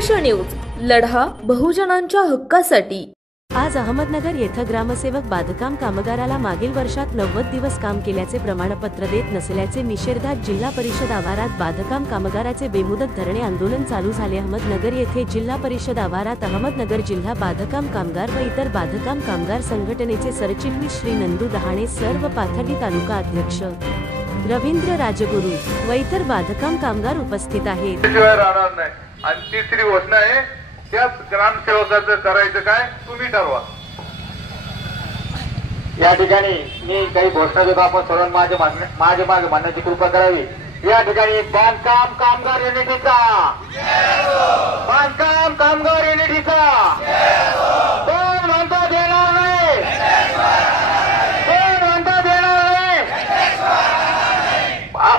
संघर्ष न्यूज, लढा बहुजनांच्या हक्कासाठी। आज अहमदनगर येथे ग्रामसेवक बांधकाम कामगाराला मागील वर्षात 90 दिवस काम केल्याचे प्रमाणपत्र देत नसल्याचे निषेधार्थ जिल्हा परिषद आवारात बांधकाम कामगाराचे बेमुदत धरणे आंदोलन चालू झाले। अहमदनगर येथे जिल्हा परिषद आवारात अहमदनगर जिल्हा बांधकाम कामगार व इतर बांधकाम कामगार संघटनेचे सरचिटणीस श्री नंदू डहाणे, सर्व पाथर्डी तालुका अध्यक्ष रवींद्र राजगुरू व इतर बांधकाम कामगार उपस्थित आहेत। आणि तिसरी घोषणा आहे, त्याच ग्रामसेवकाचं करायचं काय तुम्ही ठरवा। या ठिकाणी मी काही घोषणा देतो, आपण सर्वांनी माझे मागे मानण्याची कृपा करावी। या ठिकाणी बांधकाम कामगार युनिटीचा, बांधकाम कामगार युनिटीचा कोण म्हणता देणार नाही, कोण म्हणता देणार नाही।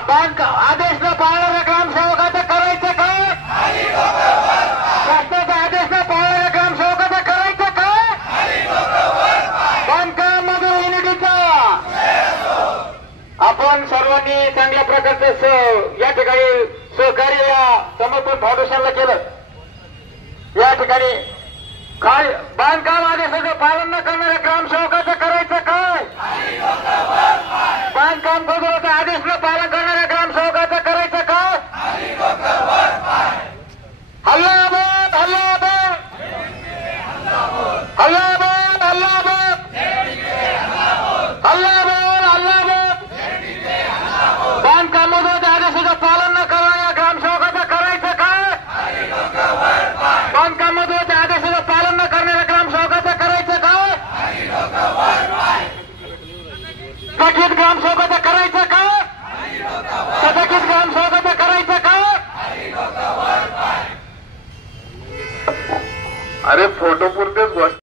बांधकाम आदेश न पाळणाऱ्या ग्रामसेवकाचं करायचं काय, शासनाचा आदेश न पाळणाऱ्या ग्रामसेवकाचं करायचं काय, बांधकाम मजूर युनिटीचा आपण सर्वांनी चांगल्या प्रकारचं या ठिकाणी सहकार्य या समर्पण फाउंडेशनला केलं। या ठिकाणी काय बांधकाम आदेशाचं पालन न करणाऱ्या ग्रामसेवकाचं करायचं काय, बांधकाम मजुराचं आदेश न पालन करणाऱ्या ग्रामसेवकाचं करायचं काय। हल्लाबाद हल्लाबाद हल्लाबाद हल्लाबाद हल्लाबाद हल्लाबाद। बांधकाम मजुराच्या आदेशाचं पालन न करणाऱ्या ग्रामसेवकाचं करायचं काय, बांधकाम मजुराच्या आदेशाचं पालन न करणाऱ्या ग्रामसेवकाचं करायचं काय, थकीत ग्रामसेवकाचं करायचं काय, थकीत ग्रामसेवकाचं करायचं काय। अरे फोटो पुरतेच गोष्ट